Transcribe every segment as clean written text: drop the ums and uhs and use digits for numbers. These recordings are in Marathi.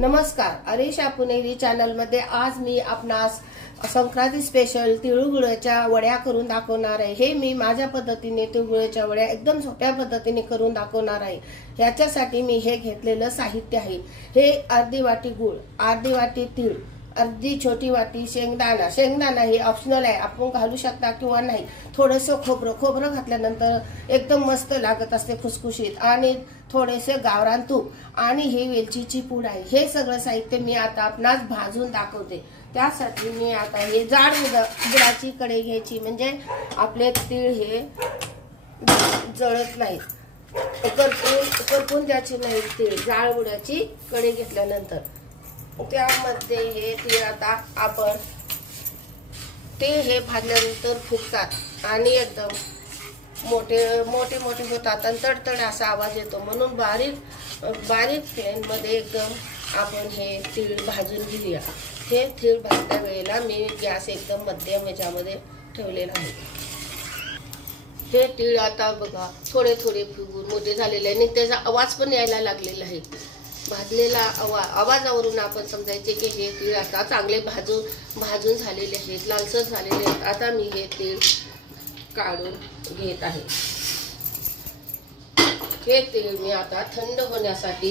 नमस्कार, अरेशा पुणेरी चॅनल मध्ये आज मी आपणास संक्रांती स्पेशल तिळगुळाच्या वड्या करून दाखवणार आहे। हे मी माझ्या पद्धतीने तिळगुळाच्या वड्या एकदम सोप्या पद्धतीने करून दाखवणार आहे। याच्यासाठी मी हे घेतलेलं साहित्य आहे। हे अर्धी वाटी गूळ, अर्धी वाटी तीळ, अर्धी छोटी वाटी शेंगदाणा। शेंगदाणा हे ऑप्शनल आहे, आपण घालू शकता किंवा नाही। थोडंसं खोबरं घातल्यानंतर एकदम मस्त लागत असते, खुसखुशीत। आणि थोडेसे गावरान तूप आणि हे वेलचीची पूड आहे। हे सगळं साहित्य मी आता आपणास भाजून दाखवते। त्यासाठी मी आता हे जाड गुळाची कढई घ्यायची, म्हणजे आपले तीळ हे जळत नाहीत, करपून द्यायची नाही। तीळ जाड गुळाची कढई घेतल्यानंतर त्यामध्ये हे तीळ आता आपण तीळ हे भाजल्यानंतर फुगतात आणि एकदम मोठे होतात आणि तडतड असा आवाज येतो। म्हणून बारीक फ्लेम मध्ये एकदम आपण हे तीळ भाजून घेऊया। हे तीळ भाजल्या वेळेला मी गॅस एकदम मध्यम ह्याच्यामध्ये ठेवलेला आहे। हे तीळ आता बघा थोडे फुगून मोठे झालेले आहे आणि त्याचा आवाज पण यायला लागलेला आहे। भाजलेला आवाजावरून आपण समजायचे की हे तीळ आता चांगले भाजून झालेले आहेत, लालसर झालेले आहेत। आता मी हे तीळ काढून घेत आहे। हे तीळ मी आता थंड होण्यासाठी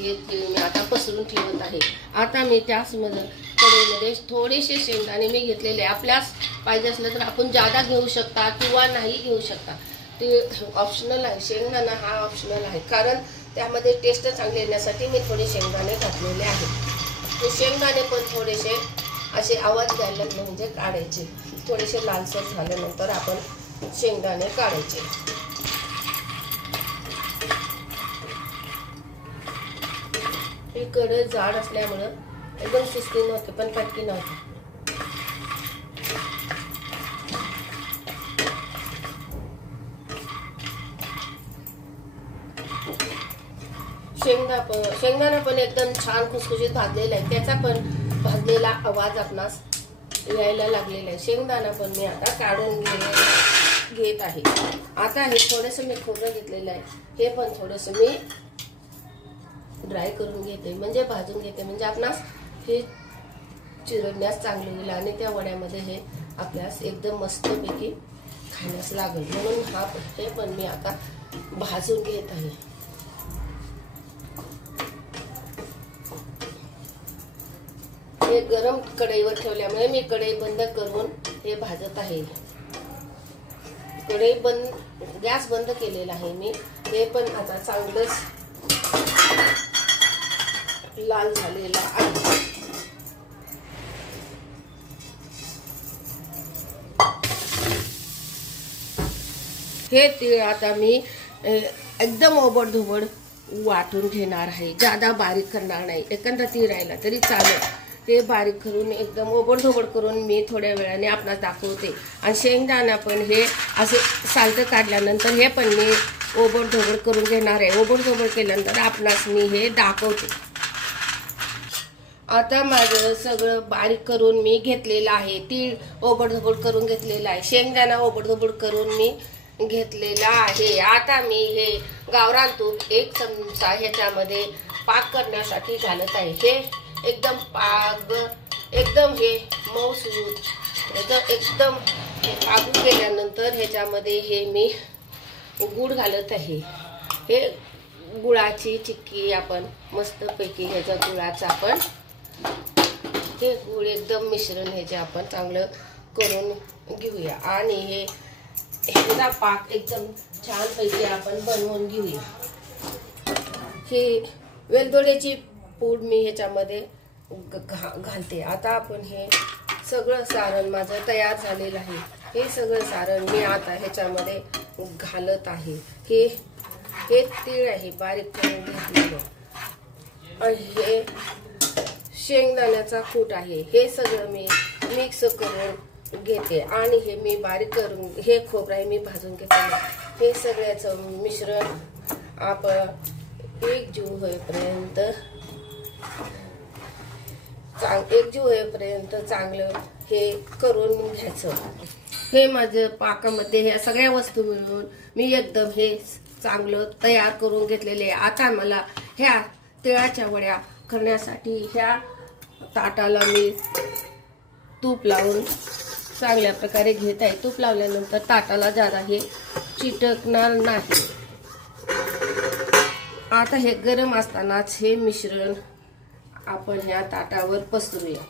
हे तीळ मी आता पसरून ठेवत आहे। आता मी त्याच कढईमध्ये थोडेसे शेंगदाणे मी घेतलेले, आपल्यास पाहिजे असलं तर आपण जादा घेऊ शकता किंवा नाही घेऊ शकता। ते ऑप्शनल आहे, शेंगदाणा हा ऑप्शनल आहे, कारण त्यामध्ये टेस्ट चांगली येण्यासाठी मी थोडे शेंगदाणे घातलेले आहेत। ते शेंगदाणे पण थोडेसे असे आवाज द्यायला म्हणजे काढायचे, थोडेसे लालसर झाल्यानंतर आपण शेंगदाणे काढायचे। ही कढई जाड असल्यामुळं एकदम सुस्ती नव्हते, पण पटकी नव्हती। शेंगदाणा पण एकदम छान खुसखुशीत भाजलेला आहे, त्याचा पण भाजलेला आवाज आपणास यायला लागलेला आहे। शेंगदाणा पण मी आता काढून घेत आहे। आता हे थोडंसं मी खोबरं घेतलेलं आहे, हे पण थोडंसं मी ड्राय करून घेते, म्हणजे भाजून घेते, म्हणजे आपणास हे चिरडण्यास चांगले होईल आणि त्या वड्यामध्ये हे आपल्यास एकदम मस्तपैकी खाण्यास लागेल। म्हणून हे पण मी आता भाजून घेत आहे। हे गरम कढईवर ठेवल्यामुळे मी कढई बंद करून हे भाजत आहे। गॅस बंद केलेला आहे मी। हे पण आता चांगलंच लाल झालेला आहे। हे तीळ आता मी एकदम ओबडधोबड वाटून घेणार आहे, जादा बारीक करणार नाही। एखादा तीळ राहिला तरी चालेल, ते बारीक करून एकदम ओबडधोबड करून मी थोड्या वेळाने आपणास दाखवते। आणि शेंगदाणा पण हे असे सालटं काढल्यानंतर हे पण मी ओबडधोबड करून घेणार आहे। ओबडधोबड केल्यानंतर आपणास मी हे दाखवते। आता माझं सगळं बारीक करून मी घेतलेलं आहे। तीळ ओबडधोबड करून घेतलेला आहे, शेंगदाणा ओबडधोबड करून मी घेतलेला आहे। आता मी हे गावरान तूप 1 चमचा ह्याच्यामध्ये पाक करण्यासाठी घालत आहे। हे एकदम हे मऊसूत एकदम पाकून केल्यानंतर ह्याच्यामध्ये हे मी गूळ घालत आहे। हे गुळाची चिक्की आपण मस्तपैकी ह्याच्या गुळाचा आपण हे गूळ एकदम मिश्रण ह्याचे आपण चांगलं करून घेऊया आणि ह्याचा पाक एकदम छानपैकी आपण बनवून घेऊया। हे वेलदोड्याची पूड मी ह्याच्यामध्ये घालते। आता आपण हे सगळं सारण माझं तयार झालेलं आहे। हे सगळं सारण मी आता ह्याच्यामध्ये घालत आहे। हे तीळ आहे बारीक करून घेतलेलं, आणि हे शेंगदाण्याचा कूट आहे। हे सगळं मी मिक्स करून घेते आणि हे मी बारीक करून हे खोबरं आहे मी भाजून घेतलेलं। हे सगळ्याचं मिश्रण आपण एकजीव होईपर्यंत चांगलं हे करून घ्यायचं। हे माझं पाकामध्ये ह्या सगळ्या वस्तू मिळून मी एकदम हे चांगलं तयार करून घेतलेले। आता मला ह्या तिळाच्या वड्या करण्यासाठी ह्या ताटाला मी तूप लावून चांगल्या प्रकारे घेत आहे। तूप लावल्यानंतर ताटाला जादा हे चिटकणार नाही। आता हे गरम असतानाच हे मिश्रण आपण ह्या ताटावर पसरूया।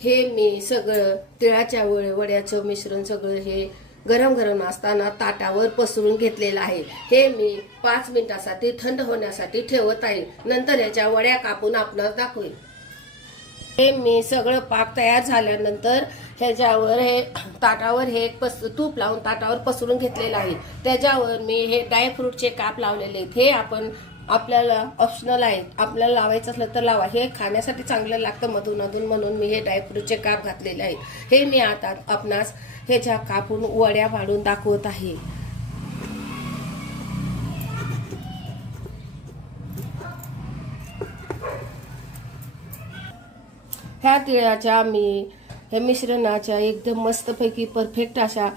हे मी सगळं तिळाच्या वड्याचं मिश्रण सगळं हे गरम गरम असताना ताटावर पसरून घेतलेलं आहे। हे मी 5 मिनिटासाठी थंड होण्यासाठी ठेवत आहे। नंतर याच्या वड्या कापून आपणास दाखवेल। हे मी सगळं पाक तयार झाल्यानंतर ह्याच्यावर हे ताटावर हे तूप लावून ताटावर पसरून घेतलेलं आहे। त्याच्यावर मी हे ड्रायफ्रूटचे काप लावलेले आहेत। हे आपण आपल्याला ऑप्शनल आहे, आपल्याला लावायचं असलं तर लावा। हे खाण्यासाठी चांगलं लागतं मधून अधून, म्हणून मी हे ड्रायफ्रूटचे काप घातलेले आहेत। हे मी आता आपणास ह्याच्या कापून वड्या पाडून दाखवत आहे। ह्या तिळाच्या मी हे मिश्रणाच्या एकदम मस्तपैकी परफेक्ट अशा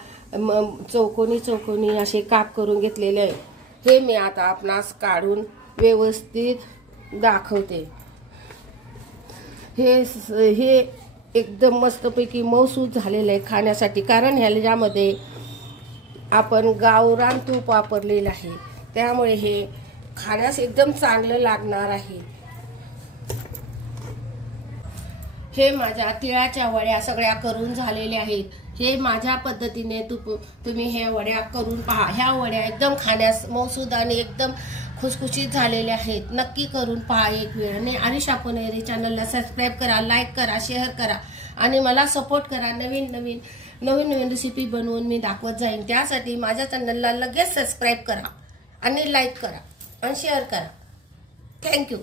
चौकोनी चौकोनी असे काप करून घेतलेले आहे। हे मी आता आपणास काढून व्यवस्थित दाखवते। हे एकदम मस्तपैकी मऊसूत झालेलं आहे खाण्यासाठी, कारण ह्याच्यामध्ये आपण गावरान तूप वापरलेलं आहे, त्यामुळे हे खाण्यास एकदम चांगलं लागणार आहे। हे माझ्या तिळाच्या वड्या सगळ्या करून झालेल्या आहेत। हे माझ्या पद्धतीने तुम्ही हे वड्या करून पहा। ह्या वड्या एकदम खाण्यास मऊसूद आणि एकदम खुसखुशीत झालेल्या आहेत। नक्की करून पहा एक वेळ। आणि आरिशा पुणेरी चॅनलला सबस्क्राईब करा, लाईक करा, शेअर करा आणि मला सपोर्ट करा। नवीन नवीन रेसिपी बनवून मी दाखवत जाईन। त्यासाठी माझ्या चॅनलला लगेच सबस्क्राईब करा आणि लाईक करा आणि शेअर करा। थँक्यू।